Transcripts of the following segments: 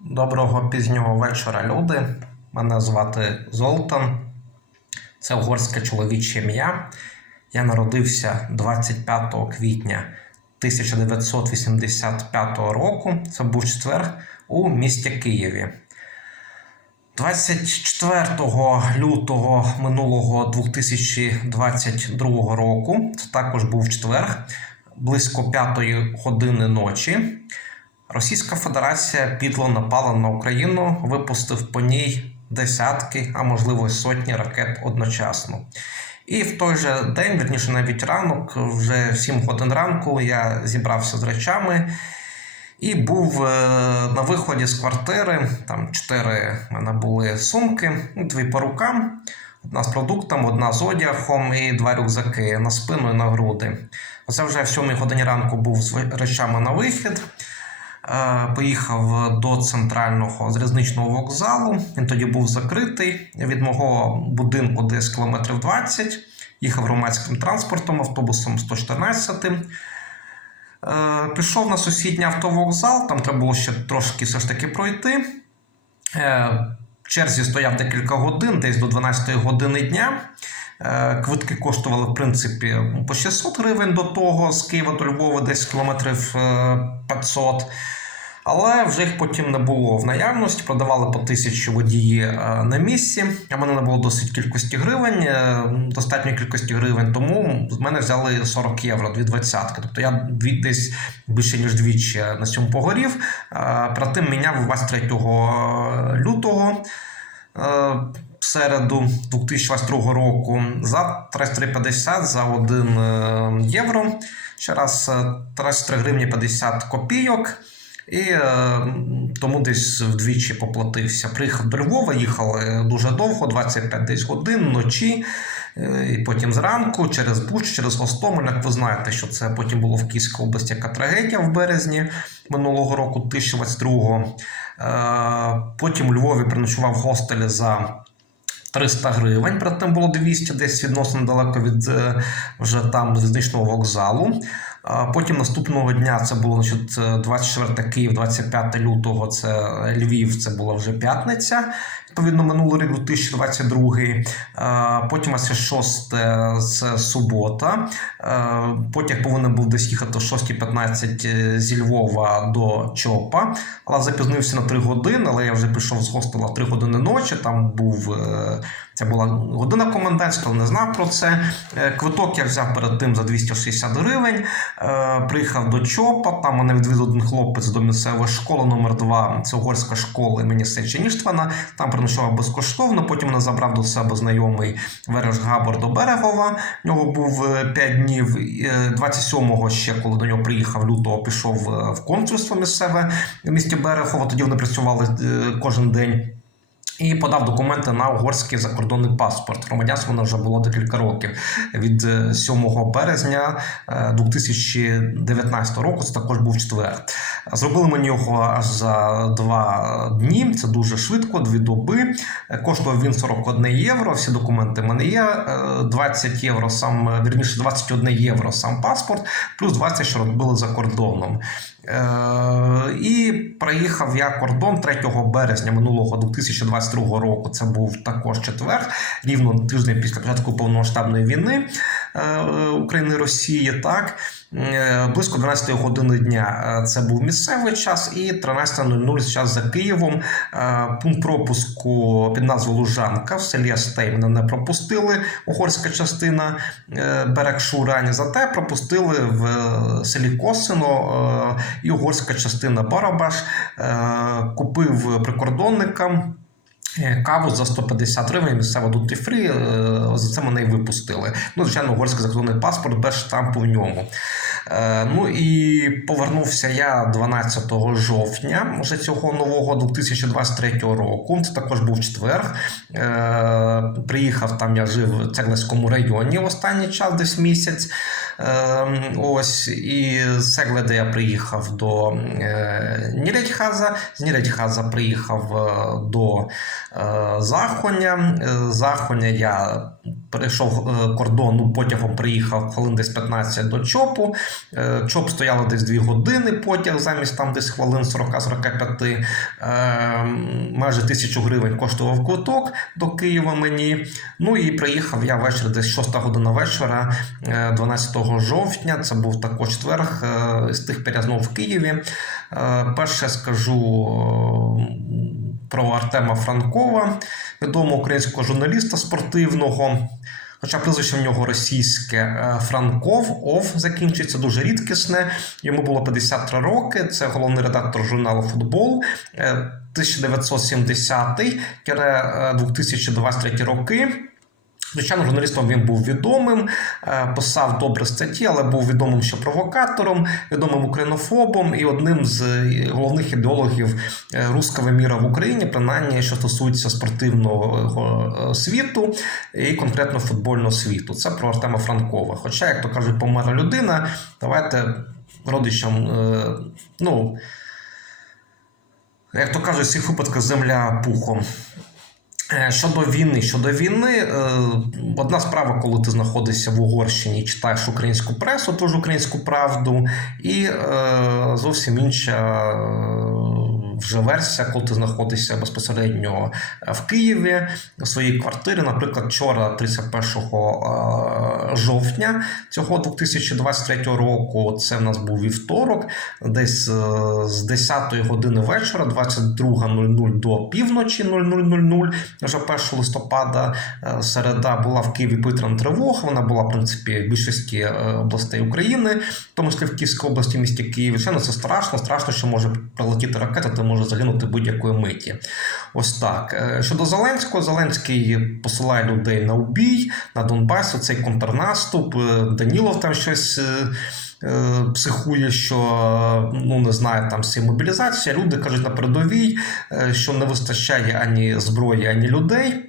Доброго пізнього вечора, люди. Мене звати Золтан. Це угорське чоловіче ім'я. Я народився 25 квітня 1985 року. Це був четвер у місті Києві. 24 лютого минулого 2022 року, це також був четвер, близько 5 години ночі. Російська Федерація підло напала на Україну, випустив по ній десятки, а можливо й сотні ракет одночасно. І в той же день, вірніше навіть ранок, вже в 7 годин ранку, я зібрався з речами і був е, на виході з квартири. Там чотири мене були сумки, ну, дві по рукам, одна з продуктами, одна з одягом і два рюкзаки на спину і на груди. Оце вже в 7 годині ранку був з речами на вихід. Е, Поїхав до центрального залізничного вокзалу. Він тоді був закритий. Від мого будинку десь кілометрів 20. Їхав громадським транспортом, автобусом 114. Е, Пішов на сусідній автовокзал, там треба було ще трошки все ж таки пройти. Е, В черзі стояв декілька годин, десь до 12 години дня. Е, Квитки коштували, в принципі, по 600 гривень до того, з Києва до Львова десь кілометрів е, 500. Але вже їх потім не було в наявності, продавали по тисячі водії е, на місці. А в мене не було досить кількості гривень, е, достатньої кількості гривень, тому з мене взяли 40 євро, дві двадцятки. Тобто я десь більше ніж двічі на цьому погорів. Е, Проте міняв 23 лютого. Е, середу 2022 року за 33,50 за 1 е, євро. Ще раз е, 33 гривні 50 копійок. І е, тому десь вдвічі поплатився. Приїхав до Львова, їхали дуже довго, 25 десь годин вночі. е, І потім зранку через Буч, через Гостомель. Як ви знаєте, що це потім було в Київській області яка трагедія в березні минулого року, 2022-го. Е, Потім у Львові переночував в гостелі за 300 гривень, проте було 200, десь відносно далеко від е, вже там залізничного вокзалу. Потім наступного дня це було значить, е, 24 Київ, 25 лютого це Львів, це була вже п'ятниця. Відповідно, минулий рік 2022. А Потім ось 6 це субота. Е, Потяг повинен був десь їхати о 6.15 зі Львова до Чопа, але запізнився на 3 години, але я вже пішов з гостела в 3 години ночі. Там був е, це була година комендантська, не знав про це. Е, Квиток я взяв перед тим за 260 гривень. Е, Приїхав до Чопа. Там мене відвіз один хлопець до місцевої школи номер 2 Це угорська школа імені Сечі Ніштвана. Там приношував безкоштовно. Потім мене забрав до себе знайомий Вереш Габор до Берегова. В нього був 5 днів. Е, 27-го ще, коли до нього приїхав лютого, пішов е, в консульство місцеве в місті Берегова. Тоді вони працювали е, кожен день. І подав документи на угорський закордонний паспорт. Громадянство воно вже було декілька років. Від е, 7 березня е, 2019 року це також був четвер. Зробили мені його аж за два дні. Це дуже швидко, дві доби. Е, Коштував він 41 євро. Всі документи в мене є. Е, 20 євро сам, е, вірніше, 21 євро сам паспорт, плюс 20, що робили за кордоном. Е, І проїхав я кордон 3 березня минулого 2022 року. Це був також четвер, рівно тиждень після початку повномасштабної війни е, України Росії. Так Е, близько 12 години дня е, це був місцевий час, і 13.00 час за Києвом. Е, Пункт пропуску під назвою Лужанка в селі Астей мене не пропустили. Угорська частина е, Берег Шурані. Зате пропустили в е, селі Косино е, і угорська частина Барабаш. Е, Купив прикордонникам. Е, Каву за 150 гривень місцево дуті фрі. За це мене і випустили. Ну, звичайно, угорський закордонний паспорт без штампу в ньому. Е, Ну і повернувся я 12 жовтня вже цього нового 2023 року. Це також був четвер. Е, Приїхав там, я жив в Цеглинському районі в останній час, десь місяць. Е, Ось і з Сегледа я приїхав до е, Нірядьхаза. З Нірядьхаза приїхав е, до е, Захоня. Захоня я перейшов е, кордон, ну, потягом приїхав хвилин десь 15 до ЧОПу. Е, ЧОП стояло десь 2 години потяг, замість там десь хвилин 40-45. Е, майже тисячу гривень коштував квиток до Києва мені. Ну і приїхав я ввечері, десь 6 година вечора, е, 12 жовтня. Це був також четверг. З тих знову в Києві. Перше скажу про Артема Франкова, відомого українського журналіста спортивного. Хоча прізвище в нього російське е, Франков, ОВ закінчується дуже рідкісне. Йому було 53 роки. Це головний редактор журналу Футбол. Е, 1970-2023 роки. Звичайно, журналістом він був відомим, е, писав добре статті, але був відомим ще провокатором, відомим українофобом і одним з е, головних ідеологів е, руского міра в Україні, принаймні, що стосується спортивного світу і конкретно футбольного світу. Це про Артема Франкова. Хоча, як то кажуть, померла людина, давайте родичам, ну. Як то кажуть, в цих випадках земля пухом. Е, Щодо війни, щодо війни, е, одна справа, коли ти знаходишся в Угорщині читаєш українську пресу, тож українську правду, і е, зовсім інша вже версія, коли ти знаходишся безпосередньо в Києві у своїй квартирі. Наприклад, вчора, 31 е, жовтня цього 2023 року, це в нас був вівторок, десь е, з 10 години вечора, 22.00 до півночі 00.00, вже 1 листопада, е, середа була в Києві повітряна тривога. Вона була, в принципі, в більшості е, областей України, в тому числі в Київській області, місті Києві. Звичайно, це страшно, страшно, що може прилетіти ракета, може загинути будь-якої миті. Ось так. Е, Щодо Зеленського, Зеленський посилає людей на убій, на Донбасі, цей контрнаступ. Е, Данілов там щось. е, Психує, що ну не знаю, там всі мобілізація. Люди кажуть на передовій, що не вистачає ані зброї, ані людей.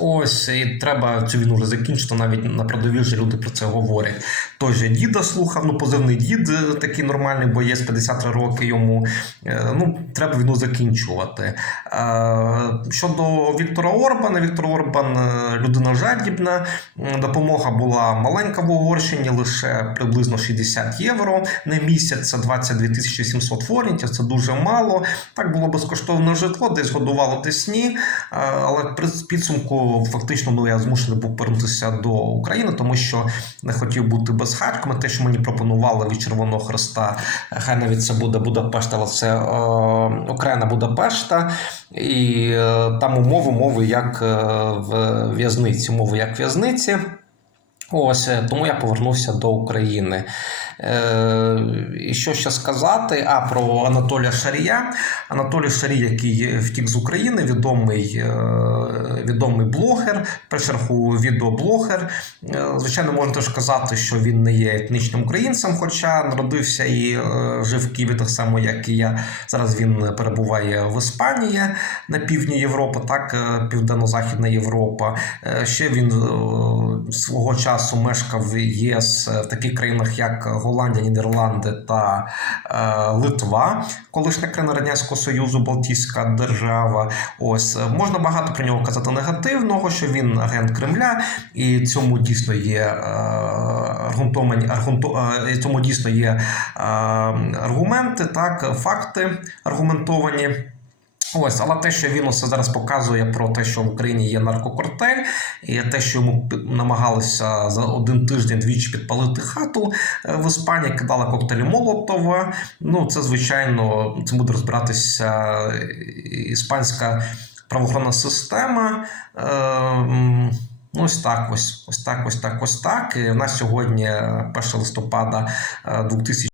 Ось і треба цю війну вже закінчити. Навіть на передовій люди про це говорять. Той же діда слухав, ну позивний дід, е, такий нормальний боєць, 53 роки йому. Е, Ну, треба війну закінчувати. Е, Щодо Віктора Орбана, Віктор Орбан людина жадібна. Допомога була маленька в Угорщині, лише приблизно 60 євро на місяць. Це 22 тисячі 700 форінтів. Це дуже мало. Так було безкоштовне житло, десь годувало, десь ні. Але при підсумку фактично ну, я змушений був повернутися до України, тому що не хотів бути безхатьком. Те, що мені пропонували від Червоного Хреста, хай навіть це буде Будапешт, але це е, Україна Будапешта. І е, там умови, умови як е, в в'язниці, умови як в'язниці. Ось е, тому я повернувся до України. Е, і що ще сказати? А про Анатолія Шарія. Анатолій Шарій, який втік з України, відомий, е, відомий блогер, в першу відеоблогер. Е, звичайно, можна теж казати, що він не є етнічним українцем, хоча народився і жив в Києві так само, як і я. Зараз він перебуває в Іспанії на півдні Європи, так, Південно-Західна Європа. Ще він свого часу мешкав в ЄС в таких країнах, як Голландія, Нідерланди та е, Литва, колишня країна Радянського Союзу, Балтійська держава. Ось е, можна багато про нього казати негативного, що він агент Кремля, і цьому дійсно є е, аргументовані е, цьому дійсно є е, аргументи, так, факти аргументовані. Ось, але те, що він усе зараз показує про те, що в Україні є наркокартель, і те, що йому намагалися за один тиждень двічі підпалити хату е, в Іспанії, кидали коктейлі Молотова. Ну, це звичайно, це буде розбиратися е, іспанська правоохоронна система. Ну, ось так, ось, ось так, ось так, ось так. І в нас сьогодні е, 1 листопада е, 2000